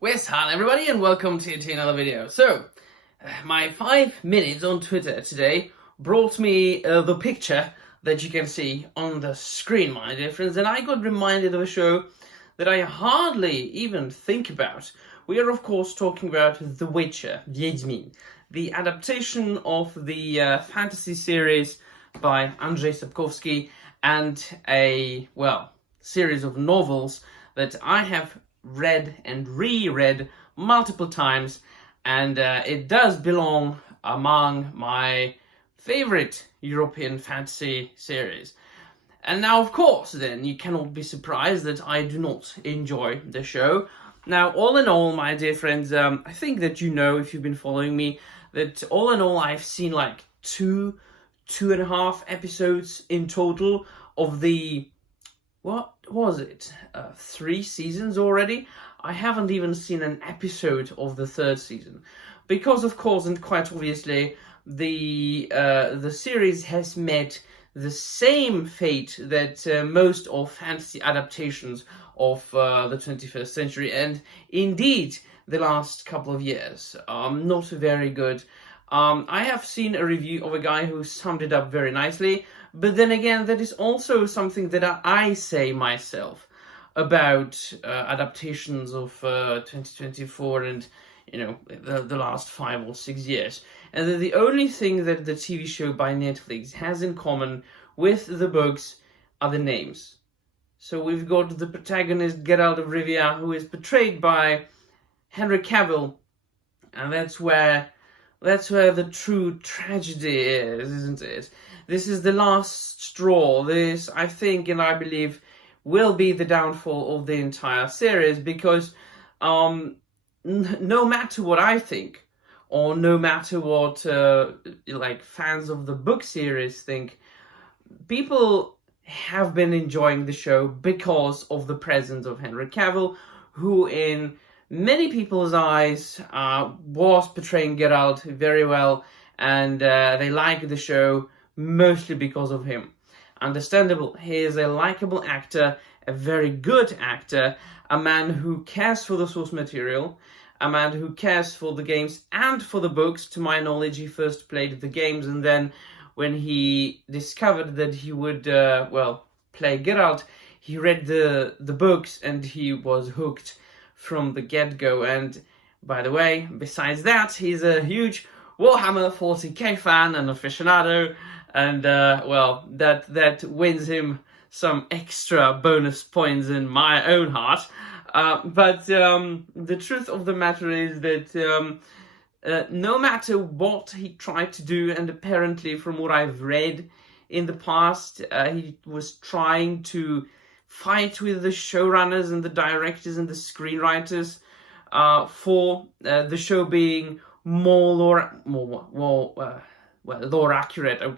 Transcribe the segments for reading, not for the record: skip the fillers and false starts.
Where's hi everybody and welcome to another video. So, my 5 minutes on Twitter today brought me the picture that you can see on the screen, my dear friends, and I got reminded of a show that I hardly even think about. We are of course talking about The Witcher, Wiedźmin, the adaptation of the fantasy series by Andrzej Sapkowski and a, series of novels that I have read and reread multiple times, and it does belong among my favorite European fantasy series. And now, of course, then, you cannot be surprised that I do not enjoy the show. Now, all in all, my dear friends, I think that you know, if you've been following me, that all in all, I've seen like two and a half episodes in total of the, what was it, 3 seasons already? I haven't even seen an episode of the 3rd season. Because, of course, and quite obviously, the series has met the same fate that most of fantasy adaptations of the 21st century, and indeed the last couple of years. Not very good. I have seen a review of a guy who summed it up very nicely, but then again, that is also something that I say myself about adaptations of 2024 and, you know, the last 5 or 6 years. And that the only thing that the TV show by Netflix has in common with the books are the names. So we've got the protagonist, Geralt of Rivia, who is portrayed by Henry Keville, and that's where the true tragedy is, isn't it? This is the last straw. This, I think and I believe, will be the downfall of the entire series, because no matter what I think, or no matter what like fans of the book series think, people have been enjoying the show because of the presence of Henry Cavill, who in many people's eyes was portraying Geralt very well, and they like the show mostly because of him. Understandable, he is a likable actor, a very good actor, a man who cares for the source material, a man who cares for the games and for the books. To my knowledge, he first played the games, and then when he discovered that he would, play Geralt, he read the books and he was hooked from the get-go. And by the way, besides that, he's a huge Warhammer 40k fan and aficionado, and that wins him some extra bonus points in my own heart. But the truth of the matter is that no matter what he tried to do, and apparently from what I've read in the past, he was trying to fight with the showrunners and the directors and the screenwriters for the show being more lore accurate. I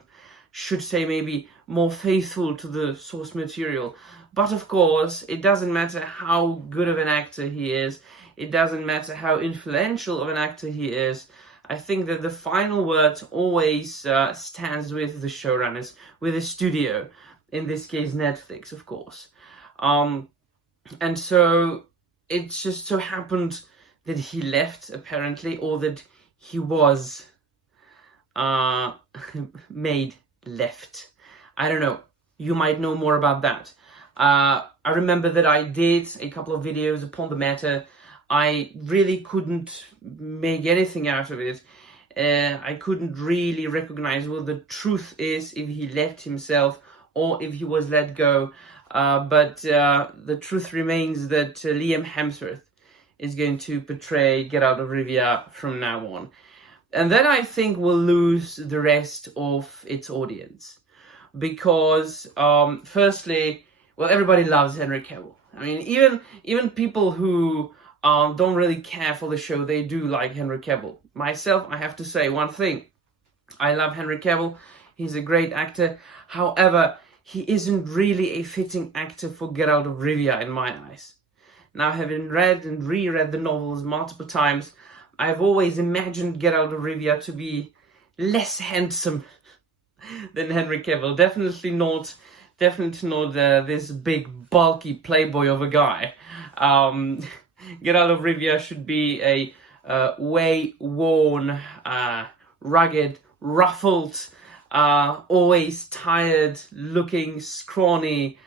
should say maybe more faithful to the source material. But of course, it doesn't matter how good of an actor he is. It doesn't matter how influential of an actor he is. I think that the final word always stands with the showrunners, with the studio. In this case, Netflix, of course. And so it just so happened that he left, apparently, or that he was made left. I don't know. You might know more about that. I remember that I did a couple of videos upon the matter. I really couldn't make anything out of it. I couldn't really recognize what the truth is, if he left himself or if he was let go. But the truth remains that Liam Hemsworth is going to portray Geralt of Rivia from now on. And then I think we'll lose the rest of its audience. Because, firstly, everybody loves Henry Cavill. I mean, even people who don't really care for the show, they do like Henry Cavill. Myself, I have to say one thing. I love Henry Cavill. He's a great actor. However, he isn't really a fitting actor for Geralt of Rivia in my eyes. Now, having read and reread the novels multiple times, I've always imagined Geralt of Rivia to be less handsome than Henry Cavill. Definitely not this big bulky playboy of a guy. Geralt of Rivia should be a way worn, rugged, ruffled, always tired looking, scrawny,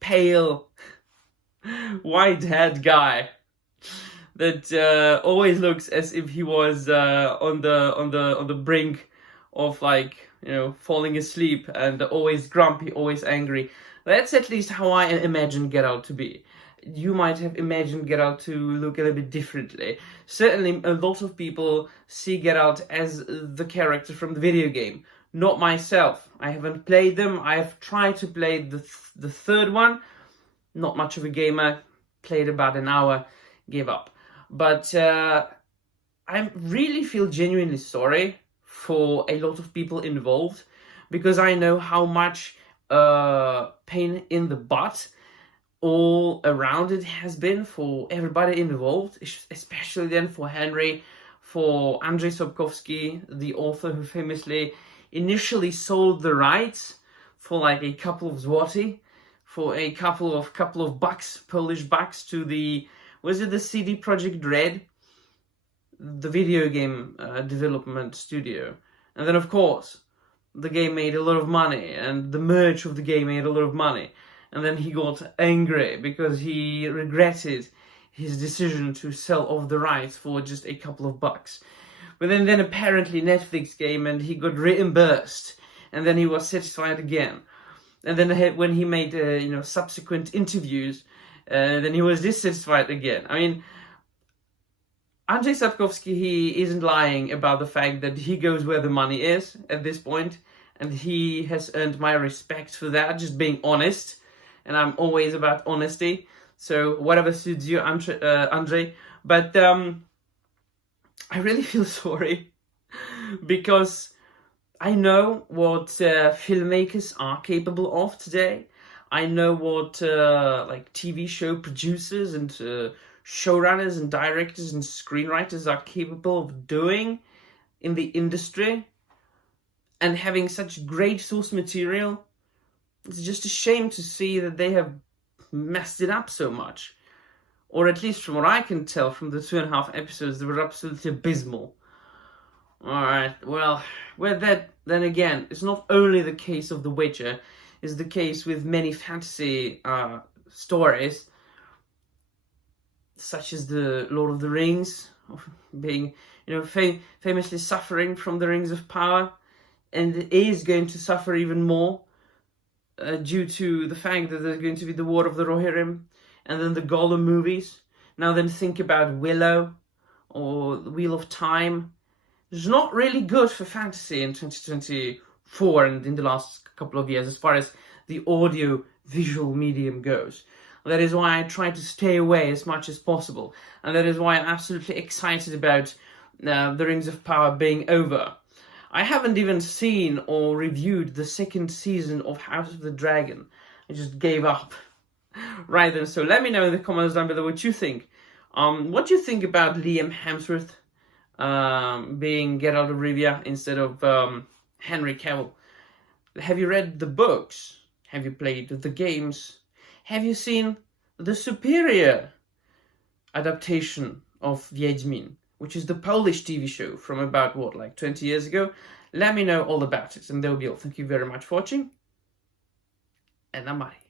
pale, white-haired guy that always looks as if he was on the brink of, like, you know, falling asleep, and always grumpy, always angry. That's at least how I imagine Geralt to be. You might have imagined Geralt to look a little bit differently. Certainly, a lot of people see Geralt as the character from the video game. Not myself. I haven't played them. I've tried to play the third one. Not much of a gamer. Played about an hour, gave up. But I really feel genuinely sorry for a lot of people involved, because I know how much pain in the butt all around it has been for everybody involved, especially then for Henry, for Andrzej Sapkowski, the author who famously initially sold the rights for like a couple of zloty, for a couple of bucks, Polish bucks, to the, was it the CD Projekt Red, the video game development studio. And then of course the game made a lot of money, and the merch of the game made a lot of money. And then he got angry because he regretted his decision to sell off the rights for just a couple of bucks. But then apparently Netflix came and he got reimbursed, and then he was satisfied again. And then when he made subsequent interviews, then he was dissatisfied again. I mean, Andrzej Sapkowski, he isn't lying about the fact that he goes where the money is at this point, and he has earned my respect for that, just being honest. And I'm always about honesty, so whatever suits you, Andrzej. But I really feel sorry, because I know what filmmakers are capable of today. I know what like TV show producers and showrunners and directors and screenwriters are capable of doing in the industry, and having such great source material. It's just a shame to see that they have messed it up so much. Or at least from what I can tell from the 2.5 episodes, they were absolutely abysmal. Alright, well, then again, it's not only the case of The Witcher, it's the case with many fantasy stories, such as the Lord of the Rings, being, famously suffering from the Rings of Power, and it is going to suffer even more. Due to the fact that there's going to be the War of the Rohirrim, and then the Gollum movies. Now then think about Willow, or the Wheel of Time. It's not really good for fantasy in 2024 and in the last couple of years as far as the audio-visual medium goes. That is why I try to stay away as much as possible, and that is why I'm absolutely excited about the Rings of Power being over. I haven't even seen or reviewed the second season of House of the Dragon. I just gave up right then. So let me know in the comments down below what you think. What do you think about Liam Hemsworth being Geralt of Rivia instead of Henry Cavill? Have you read the books? Have you played the games? Have you seen the superior adaptation of Wiedźmin, which is the Polish TV show from about, 20 years ago? Let me know all about it, and that will be all. Thank you very much for watching, and bye.